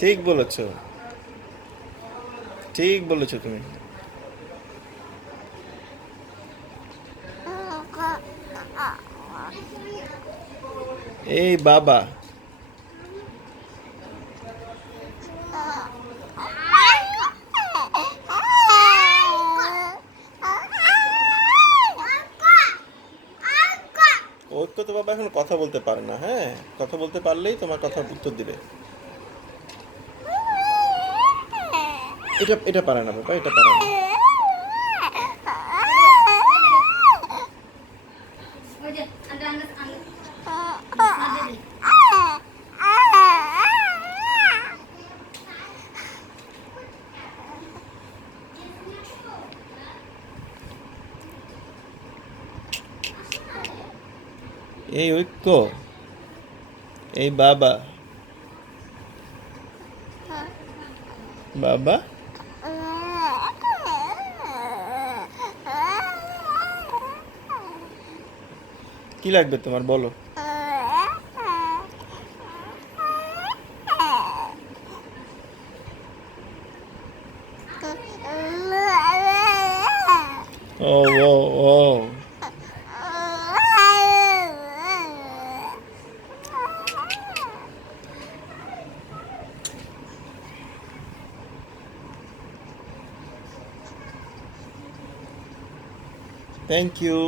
ঠিক বলেছো, ঠিক বলেছো তুমি। এই বাবা। ওর তো বাবা এখন কথা বলতে পারে না, হ্যাঁ। কথা বলতে পারলেই তোমার কথা উত্তর দিবে। এটা এটা পারে না বাবা, এটা পারে না। এই ঐক্য, এই বাবা। বাবা, কি লাগবে তোমার বলো। ও, ও, ও। Thank you.